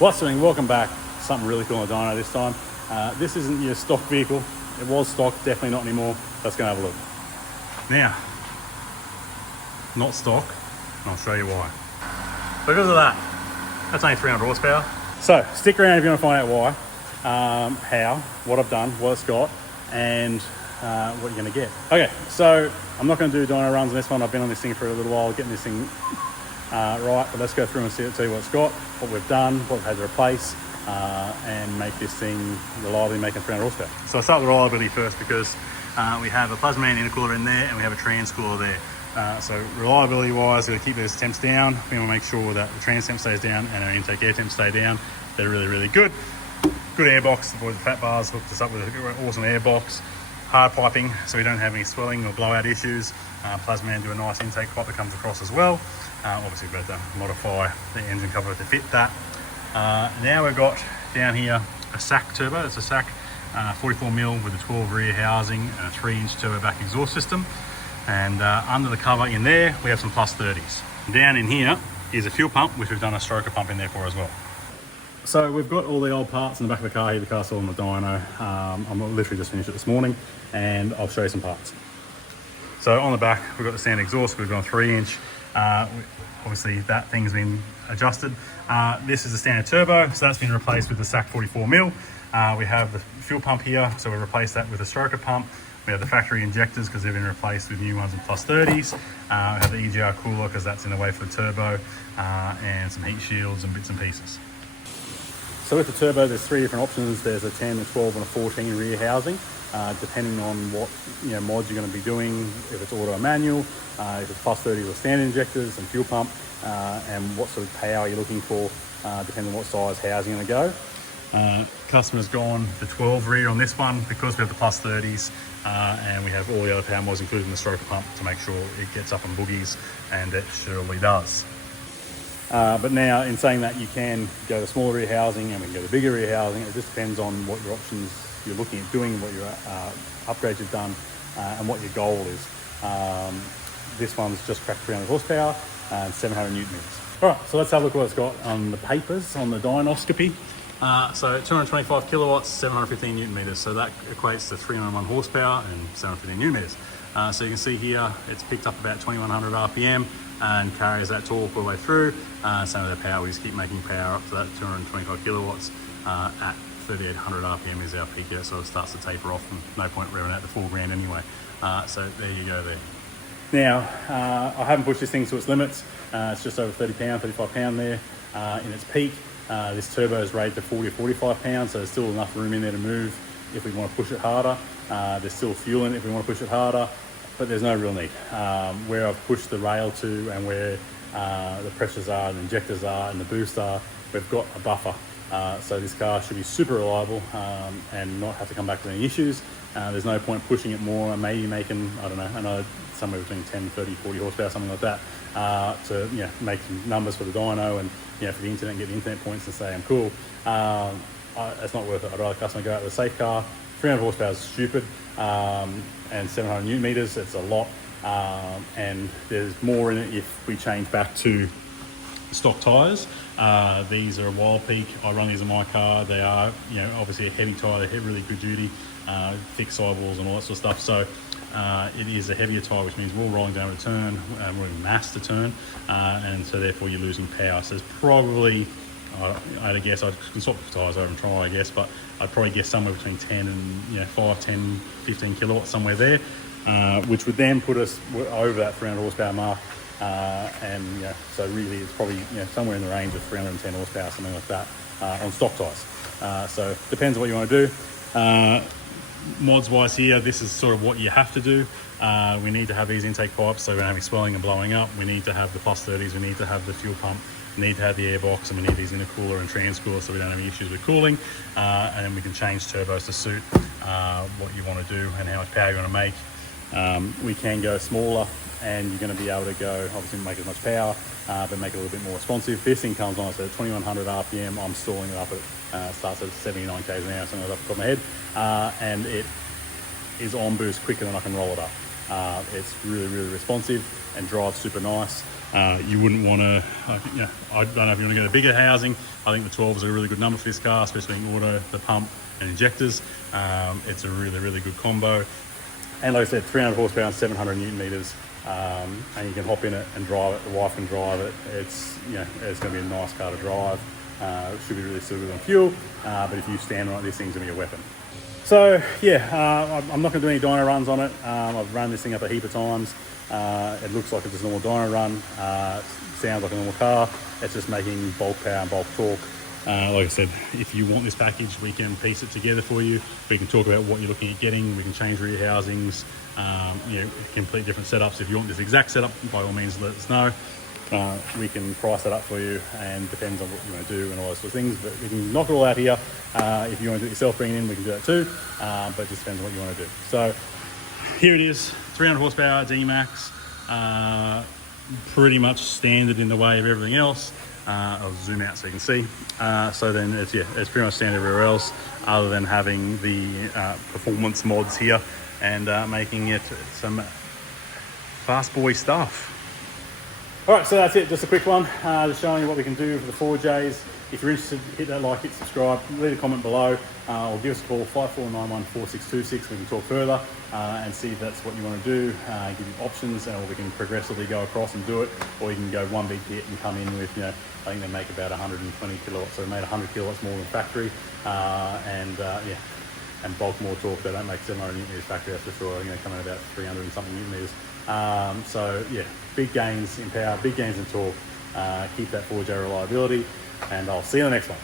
What's doing? Welcome back. Something really cool on the dyno this time. This isn't your stock vehicle. It was stock, definitely not anymore. Let's go have a look. Now, not stock, and I'll show you why. Because of that, that's only 300 horsepower. So stick around if you want to find out why, how, what I've done, what it's got, and what you're going to get. Okay, so I'm not going to do dyno runs on this one. I've been on this thing for a little while, getting this thing right, but let's go through and tell you what it's got, what we've done, what we've had to replace, and make this thing reliably making 300 horsepower. So I'll start with reliability first because we have a plasma man intercooler in there and we have a trans cooler there. So reliability wise, we've got to keep those temps down. We want to make sure that the trans temp stays down and our intake air temps stay down. They're really, really good. Good air box. The boys at Fat Bars hooked us up with an awesome air box. Hard piping, so we don't have any swelling or blowout issues. Plasma man do a nice intake pipe that comes across as well. Obviously we've got to modify the engine cover to fit that. Now we've got down here a SAC turbo. It's a SAC 44mm with a 12 rear housing and a 3-inch turbo back exhaust system. And under the cover in there, we have some plus 30s. Down in here is a fuel pump, which we've done a stroker pump in there for as well. So we've got all the old parts in the back of the car here. The car's all on the dyno. I'm literally just finished it this morning, and I'll show you some parts. So on the back, we've got the standard exhaust. We've got a 3-inch. Obviously that thing's been adjusted. This is a standard turbo, so that's been replaced with the SAC 44mm. We have the fuel pump here, so we replaced that with a stroker pump. We have the factory injectors because they've been replaced with new ones in plus 30s. We have the EGR cooler because that's in the way for the turbo, and some heat shields and bits and pieces. So with the turbo, there's 3 different options. There's a 10, a 12 and a 14 rear housing, depending on what mods you're going to be doing, if it's auto or manual, if it's plus 30s or standard injectors and fuel pump, and what sort of power you're looking for, depending on what size housing you're going to go. Customer's gone the 12 rear on this one because we have the plus 30s, and we have all the other power mods included in the stroker pump to make sure it gets up and boogies, and it surely does. But now, in saying that, you can go the smaller rear housing and we can go the bigger rear housing. It just depends on what your options you're looking at doing, what your upgrades you've done, and what your goal is. This one's just cracked 300 horsepower and 700 newton meters. All right, so let's have a look what it's got on the papers, on the dynoscopy. So 225 kilowatts, 715 newton meters. So that equates to 301 horsepower and 715 newton meters. So you can see here, it's picked up about 2100 RPM and carries that torque all the way through. Same with the power, we just keep making power up to that 225 kilowatts at 3800 RPM is our peak here, so it starts to taper off and no point revving at the 4 grand anyway. So there you go there. Now, I haven't pushed this thing to its limits. It's just over 30 pound, 35 pound there in its peak. This turbo is rated to 40 or 45 pounds, so there's still enough room in there to move if we want to push it harder. There's still fuel in it if we want to push it harder, but there's no real need. Where I've pushed the rail to and where the pressures are, the injectors are, and the boost are, we've got a buffer. So this car should be super reliable and not have to come back with any issues. There's no point pushing it more and maybe making, I don't know, another somewhere between 10, 30, 40 horsepower, something like that, to make some numbers for the dyno and for the internet and get the internet points and say I'm cool. It's not worth it. I'd rather customer go out with a safe car. 300 horsepower is stupid, and 700 newton meters, it's a lot, and there's more in it if we change back to stock tyres. These are a Wild Peak. I run these in my car. They are, obviously a heavy tyre. They're really good duty, thick sidewalls and all that sort of stuff. So it is a heavier tyre, which means we're all rolling down to turn, we're in mass to turn, and so therefore you're losing power. So there's probably, I had a guess, I can swap the tyres over and try, I guess, but I'd probably guess somewhere between 10 and 5, 10, 15 kilowatts, somewhere there, which would then put us over that 300 horsepower mark. So really it's probably somewhere in the range of 310 horsepower, something like that, on stock tyres. So depends on what you want to do. Mods wise here, this is sort of what you have to do. We need to have these intake pipes so we don't have any swelling and blowing up. We need to have the plus 30s, we need to have the fuel pump, we need to have the airbox, and we need these intercooler and transcooler so we don't have any issues with cooling. And then we can change turbos to suit what you want to do and how much power you want to make. We can go smaller and you're going to be able to go, obviously make as much power, but make it a little bit more responsive. This thing comes on at 2100 RPM. I'm stalling it up at, starts at 79 k's an hour, something like that off the top of my head. And it is on boost quicker than I can roll it up. It's really, really responsive and drives super nice. You wouldn't want to, you know, I don't know if you want to go to bigger housing. I think the 12 is a really good number for this car, especially in auto, the pump and injectors. It's a really, really good combo. And like I said, 300 horsepower and 700 newton meters. And you can hop in it and drive it. The wife can drive it. It's, you know, it's going to be a nice car to drive. It should be really suitable on fuel. But if you stand on it, this thing's going to be a weapon. So yeah, I'm not going to do any dyno runs on it. I've run this thing up a heap of times. It looks like it's just a normal dyno run. Sounds like a normal car. It's just making bulk power and bulk torque. Like I said, if you want this package, we can piece it together for you. We can talk about what you're looking at getting. We can change rear housings, you know, complete different setups. If you want this exact setup, by all means, let us know. We can price that up for you, and depends on what you want to do and all those sort of things. But we can knock it all out here. If you want to do it yourself, bring it in, we can do that too. But it just depends on what you want to do. So here it is, 300 horsepower Dmax. Pretty much standard in the way of everything else. I'll zoom out so you can see. So then it's pretty much standard everywhere else, other than having the performance mods here and making it some fast boy stuff. All right, so that's it, just a quick one, just showing you what we can do for the 4Js. If you're interested, hit that like, hit subscribe, leave a comment below, or give us a call, 54914626. We can talk further and see if that's what you want to do, give you options, or we can progressively go across and do it, or you can go one big hit and come in with, you know, I think they make about 120 kilowatts, so they made 100 kilowatts more than factory, and bulk more torque. They don't make 700 newton meters factory, that's for sure. You know, coming about 300 and something newton meters. So yeah, big gains in power, big gains in torque. Keep that 4J reliability, and I'll see you in the next one.